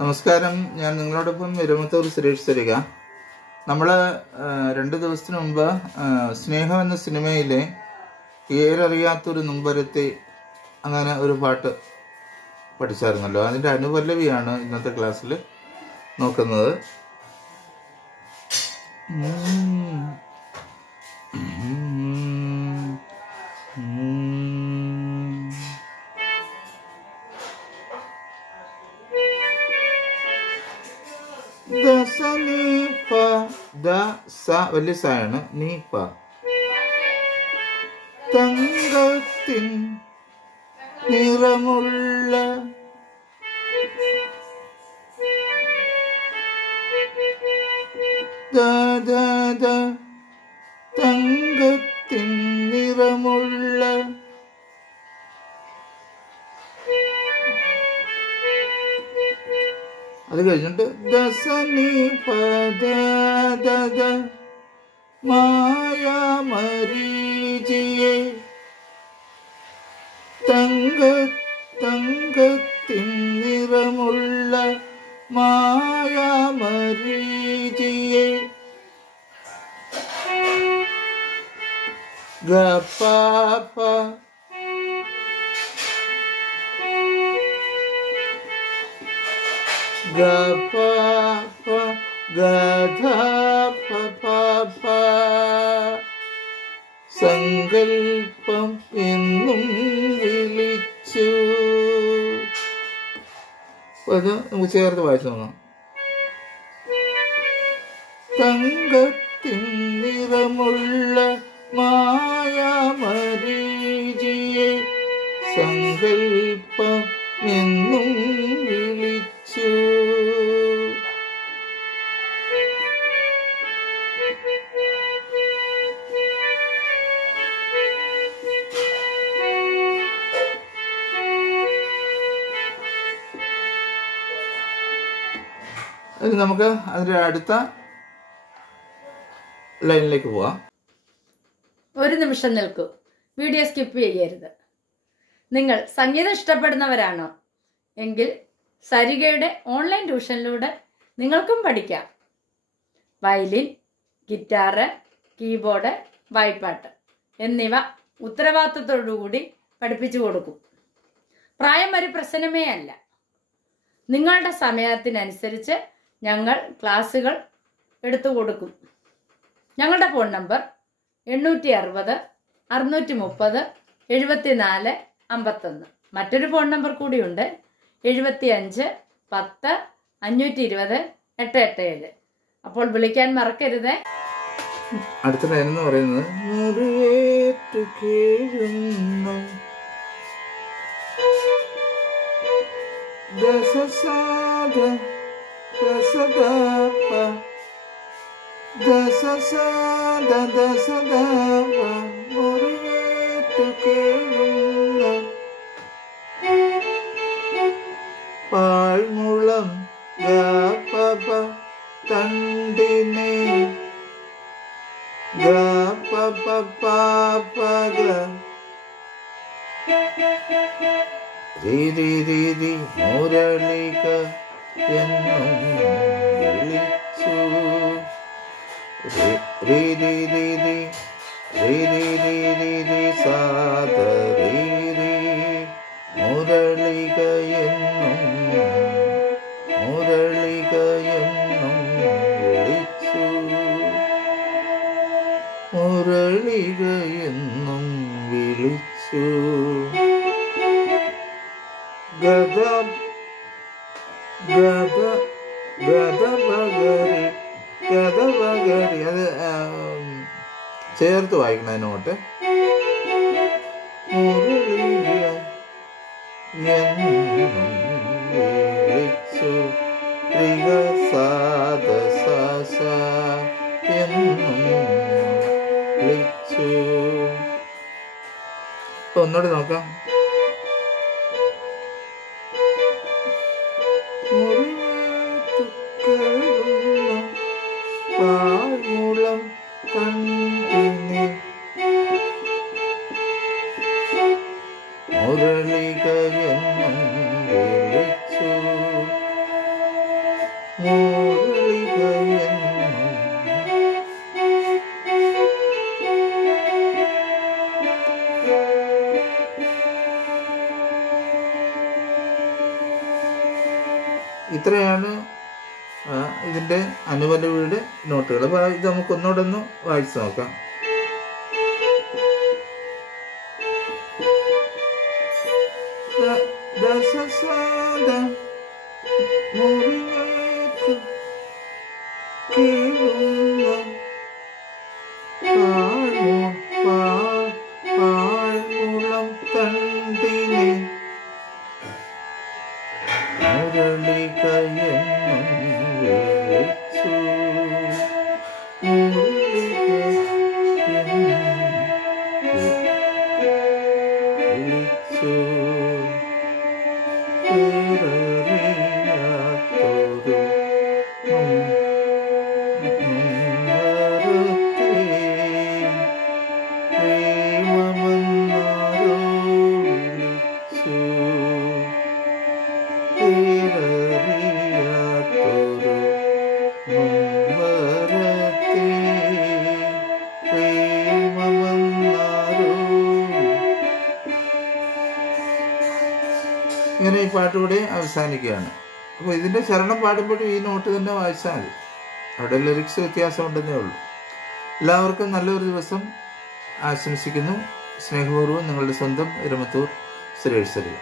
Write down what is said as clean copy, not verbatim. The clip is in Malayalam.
നമസ്കാരം, ഞാൻ നിങ്ങളോടൊപ്പം എരുമത്തൂർ സുരേഷ് തരിക. നമ്മൾ 2 ദിവസത്തിന് മുമ്പ് സ്നേഹം എന്ന സിനിമയിലെ ഏററിയാത്തൊരു നൊമ്പരത്തെ അങ്ങനെ ഒരു പാട്ട് പഠിച്ചായിരുന്നല്ലോ. അതിൻ്റെ അനുപല്ലവിയാണ് ഇന്നത്തെ ക്ലാസ്സിൽ നോക്കുന്നത്. വലിയ സായാണ് നീപ്പ തങ്കത്തിൻ നിറമുള്ള തങ്കത്തിൻ നിറമുള്ള അത് കഴിഞ്ഞിട്ട് ദസനി പദ മായാമരീചിയെ തങ്കത്തിൻ നിറമുള്ള മായാമരീചിയെ ഗപാപ ഗപാപ ഗധപപ സങ്കൽപ്പം എന്നും വിളിച്ചു. അത് നമുക്ക് ചേർത്ത് വായിച്ചു നോക്കാം. തങ്കത്തിൻ നിറമുള്ള മായാമരീചിയെ സങ്കൽപ്പം എന്നും വിളിച്ചു. ഇനി നമുക്ക് അതിൻ്റെ അടുത്ത ലൈനിലേക്ക് പോവാം. ഒരു നിമിഷം നിൽക്കൂ, വീഡിയോ സ്കിപ്പ് ചെയ്യരുത്. നിങ്ങൾ സംഗീതം ഇഷ്ടപ്പെടുന്നവരാണോ എങ്കിൽ സരികയുടെ ഓൺലൈൻ ട്യൂഷനിലൂടെ നിങ്ങൾക്കും പഠിക്കാം. വയലിൻ, ഗിറ്റാറ്, കീബോർഡ്, വായ്പ്പാട്ട് എന്നിവ ഉത്തരവാദിത്തത്തോടുകൂടി പഠിപ്പിച്ചു കൊടുക്കും. പ്രായം ഒരു പ്രശ്നമേ അല്ല. നിങ്ങളുടെ സമയത്തിനനുസരിച്ച് ഞങ്ങൾ ക്ലാസ്സുകൾ എടുത്തു കൊടുക്കും. ഞങ്ങളുടെ ഫോൺ നമ്പർ 860 630 74 51. മറ്റൊരു ഫോൺ നമ്പർ കൂടിയുണ്ട്, 75 10 520 887. അപ്പോൾ വിളിക്കാൻ മറക്കരുത്. അടുത്ത ലൈൻ എന്ന് പറയുന്നത് പാഴ്മുളം ഗപപ തണ്ടിനെ ഗപപ പാപഗ രീതി മുരളിക എന്നും വിളിച്ചു. രീതി സാധ രീതി മുരളിക എന്നും വിളിച്ചു. മുരളിക എന്നും വിളിച്ചു. ഗദപഗരി അത് ചേർത്ത് വായിക്കണം. അതിനോട്ട് മുരളിക എന്നും വിളിച്ചു. സാധ സ എന്നും വിളിച്ചു. അപ്പൊ ഒന്നുകൂടി നോക്കാം. പാഴ്മുളം കണ്ടിനെ മുരളിക എന്നും വിളിച്ചു. ഇത്രയാണ് ഇതിൻ്റെ അനുപല്ലവിയുടെ നോട്ടുകൾ. അപ്പോൾ ഇത് നമുക്ക് ഒന്നുകൂടെ ഒന്ന് വായിച്ച് നോക്കാം. പാഴ്മുളം തണ്ടിനെ മുരളികയെന്നും വിളിച്ചു, വിളിച്ചു പേരറിയാത്തൊരു പ്രേമമെന്നാരോ വിളിച്ചു, പേരറിയാത്തൊരു മുൻവരത്തെ പ്രേമമെന്നാരോ. ഇങ്ങനെ ഈ പാട്ടുകൂടെ അവസാനിക്കുകയാണ്. അപ്പോൾ ഇതിൻ്റെ ചരണം പാടുമ്പോഴും ഈ നോട്ട് തന്നെ വായിച്ചാൽ മതി. അവിടെ ലിറിക്സ് വ്യത്യാസമുണ്ടെന്നേ ഉള്ളൂ. എല്ലാവർക്കും നല്ലൊരു ദിവസം ആശംസിക്കുന്നു. സ്നേഹപൂർവ്വം നിങ്ങളുടെ സ്വന്തം എരുമത്തൂർ സുരേഷ് സരിക.